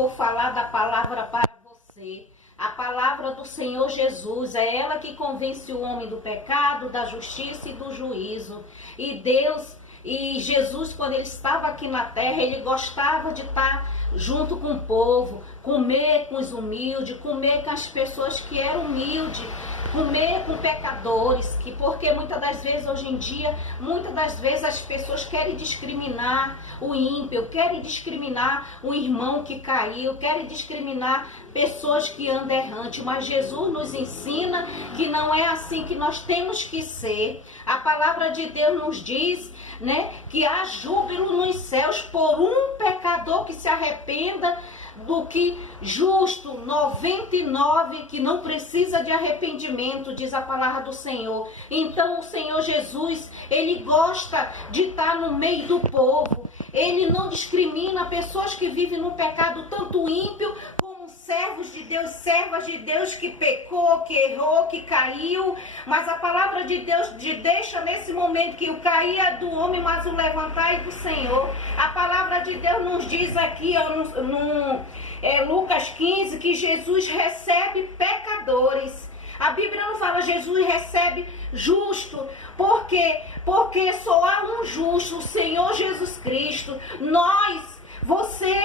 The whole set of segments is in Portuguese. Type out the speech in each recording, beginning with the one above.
vou falar da palavra para você. A palavra do Senhor Jesus é ela que convence o homem do pecado, da justiça e do juízo. E Jesus, quando ele estava aqui na terra, ele gostava de estar junto com o povo, comer com os humildes, comer com as pessoas que eram humildes, comer com pecadores, porque muitas das vezes, hoje em dia, as pessoas querem discriminar o ímpio, querem discriminar o irmão que caiu, querem discriminar pessoas que andam errante, mas Jesus nos ensina que não é assim que nós temos que ser. A palavra de Deus nos diz, né, que há júbilo nos céus por um pecador que se arrependa, do que justo 99 que não precisa de arrependimento, diz a palavra do Senhor. Então o Senhor Jesus, ele gosta de estar no meio do povo. Ele não discrimina pessoas que vivem no pecado, tanto ímpio como servos de Deus, servas de Deus que pecou, que errou, que caiu. Mas a palavra de Deus deixa nesse momento que o cair é do homem, mas o levantar é do Senhor. A palavra de Deus nos diz aqui, ó, Lucas 15, que Jesus recebe pecadores. A Bíblia não fala Jesus recebe justo. Por quê? Porque só há um justo, o Senhor Jesus Cristo. Você,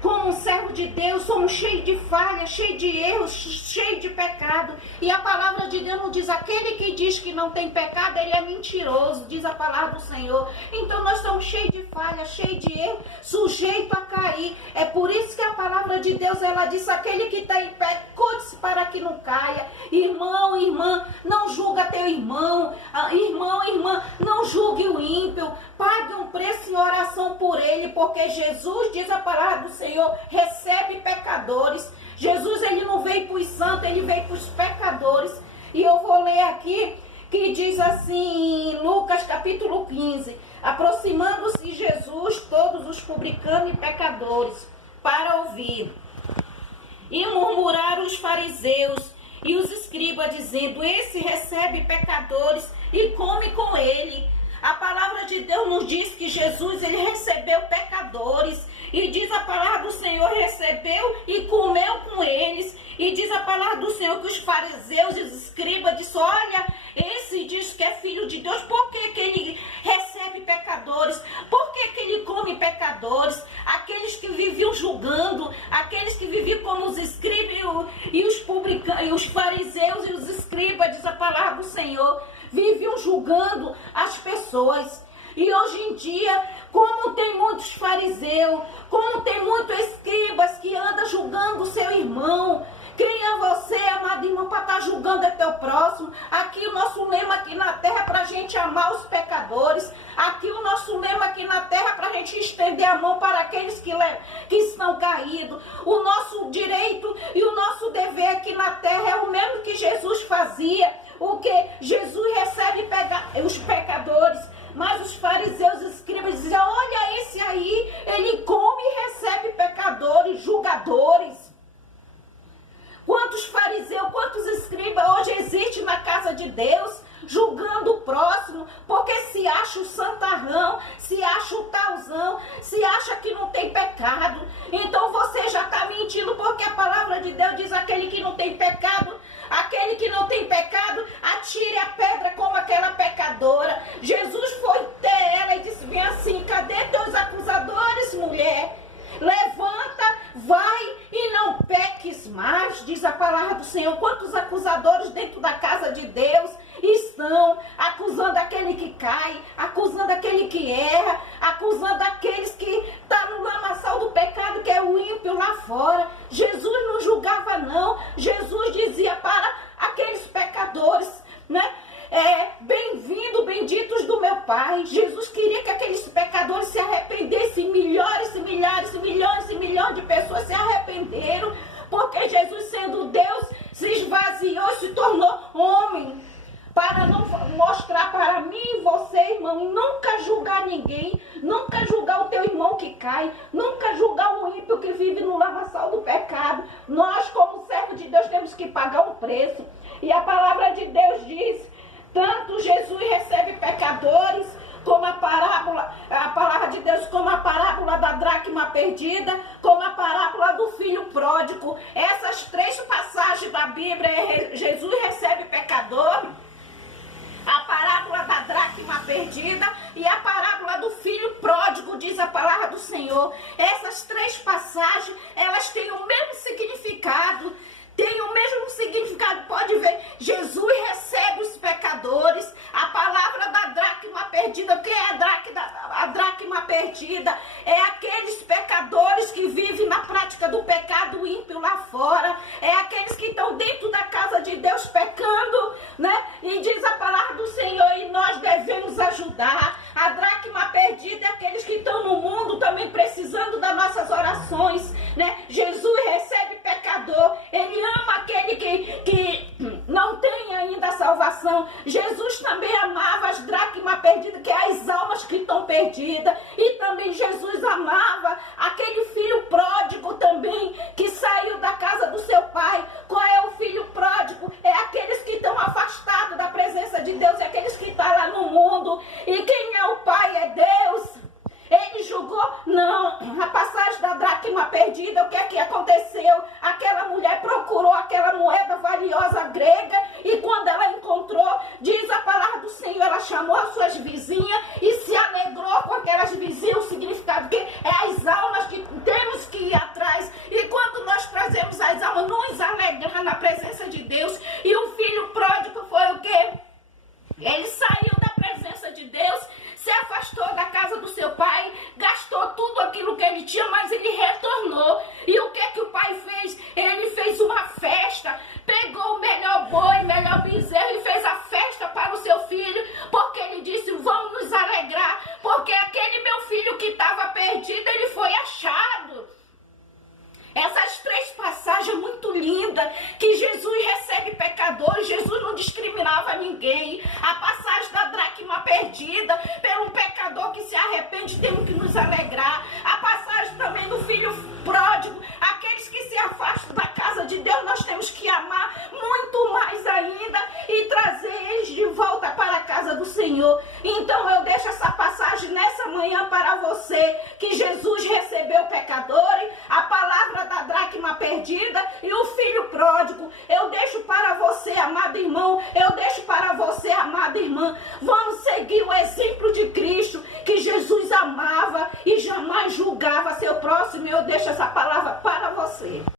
como servo de Deus, somos cheios de falhas, cheios de erros, cheios de pecado. E a palavra de Deus nos diz, aquele que diz que não tem pecado, ele é mentiroso, diz a palavra do Senhor. Então nós somos cheios de falhas, cheios de erros, sujeitos a cair. É por isso que a palavra de Deus, ela diz, aquele que está em pé, cuide-se para que não caia. Irmão, irmã, não julga teu irmão. Irmão, irmã, não julgue o ímpio. Pague um preço em oração por ele, porque Jesus, diz a palavra do Senhor, recebe pecadores. Jesus, ele não veio para os santos, ele veio para os pecadores. E eu vou ler aqui, que diz assim, em Lucas capítulo 15, aproximando-se Jesus, todos os publicanos e pecadores, para ouvir. E murmuraram os fariseus e os escribas, dizendo, esse recebe pecadores e come com ele. A palavra de Deus nos diz que Jesus, ele recebeu pecadores. E diz a palavra do Senhor, recebeu e comeu com eles. E diz a palavra do Senhor que os fariseus e os escribas disseram, olha, esse diz que é filho de Deus, por que que ele recebe pecadores? Por que que ele come pecadores? Aqueles que viviam julgando, aqueles que viviam como os escribas e os publicanos, e os fariseus e os escribas, diz a palavra do Senhor, viviam julgando as pessoas. E hoje em dia, como tem muitos fariseus, como tem muitos escribas que andam julgando o seu irmão, quem é você, amado irmão, para estar julgando o teu próximo? Aqui o nosso lema aqui na terra é para a gente amar os pecadores. Aqui o nosso lema aqui na terra é para a gente estender a mão para aqueles que estão caídos. O nosso direito e o nosso dever aqui na terra é o mesmo que Jesus fazia. O que? Jesus recebe os pecadores. Mas os fariseus e escribas diziam, olha esse aí, ele come e recebe pecadores, julgadores. Quantos fariseus, quantos escribas hoje existem na casa de Deus, julgando o próximo, porque se acha o santarrão, se acha o talzão, se acha que não tem pecado. Então você já está mentindo, porque a palavra de Deus diz, aquele que não tem pecado, atire a pedra como aquela pecadora. Jesus foi até ela e disse bem assim, cadê teus acusadores, mulher? Levanta, vai e não peques mais, diz a palavra do Senhor. Quantos acusadores dentro da casa de Deus estão acusando aquele que cai, acusando aquele que erra, acusando aqueles que estão no lamaçal do pecado, que é o ímpio lá fora. Jesus não julgava não, Jesus dizia para aqueles pecadores, né? Bem-vindo, benditos do meu Pai. Jesus queria que aqueles pecadores se arrependessem. Milhares e milhares e milhões e milhões de pessoas se arrependeram, porque Jesus, sendo Deus, se esvaziou e se tornou homem, para não mostrar para mim e você, irmão, nunca julgar ninguém, nunca julgar o teu irmão que cai, nunca julgar um ímpio que vive no lamaçal do pecado. Nós, como servos de Deus, temos que pagar um preço. E a palavra de Deus diz, tanto Jesus recebe pecadores, como a palavra de Deus, como a parábola da dracma perdida, como a parábola do filho pródigo. Essas 3 passagens da Bíblia, Jesus recebe pecador, a parábola da dracma perdida e a parábola do filho pródigo, diz a palavra do Senhor. Essas 3 passagens, elas têm o mesmo significado. Pode ver, Jesus recebe os pecadores. A palavra da dracma perdida, o que é a dracma perdida? É aqueles pecadores que vivem na prática do pecado ímpio lá fora. É aqueles que estão dentro da casa de Deus pecando, né? E diz a palavra do Senhor, e nós devemos ajudar. A dracma perdida é aqueles que estão no mundo também precisando das nossas orações, né? Jesus recebe pecador, ele ama aquele que não tem ainda a salvação. Jesus também amava as dracmas perdidas, que é as almas que estão perdidas. E também Jesus amava aquele filho pródigo também, que saiu da casa do seu pai. Qual é o filho pródigo? É aqueles que estão afastados da presença de Deus, é aqueles que estão lá no mundo. E quem é o pai? É Deus. Ele julgou? Não. A passagem da dracma perdida, o que é que aconteceu? Aquela mulher procurou aquela moeda valiosa grega e quando ela encontrou, diz a palavra do Senhor, ela chamou as suas vizinhas e se alegrou com aquelas vizinhas. O significado que é as almas que temos que ir atrás. E quando nós trazemos as almas, nos alegrar na presença de Deus. E o filho pródigo foi o quê? Ele saiu da presença de Deus, se afastou da casa do seu pai, gastou tudo aquilo que ele tinha, mas ele retornou. E o que é que o pai fez? Ele fez uma festa, pegou o melhor boi, melhor bezerro e fez a festa para o seu filho, porque ele disse, vamos nos alegrar, porque aquele meu filho que estava perdido, ele foi achado. Essas 3 passagens muito lindas, que Jesus recebe pecadores, Jesus não discriminava ninguém. A passagem da dracma perdida, pelo pecador que se arrepende, temos que nos alegrar. A passagem também do filho pródigo, aqueles que se afastam da casa de Deus, nós temos que amar muito mais ainda e trazer eles de volta para a casa do Senhor. Então eu deixo essa passagem nessa manhã para você, que Jesus recebeu pecadores, a palavra da dracma perdida e o filho pródigo. Eu deixo para você, amado irmão, eu deixo para você, amada irmã, vamos seguir o exemplo de Cristo, que Jesus amava e jamais julgava seu próximo. Eu deixo essa palavra para você.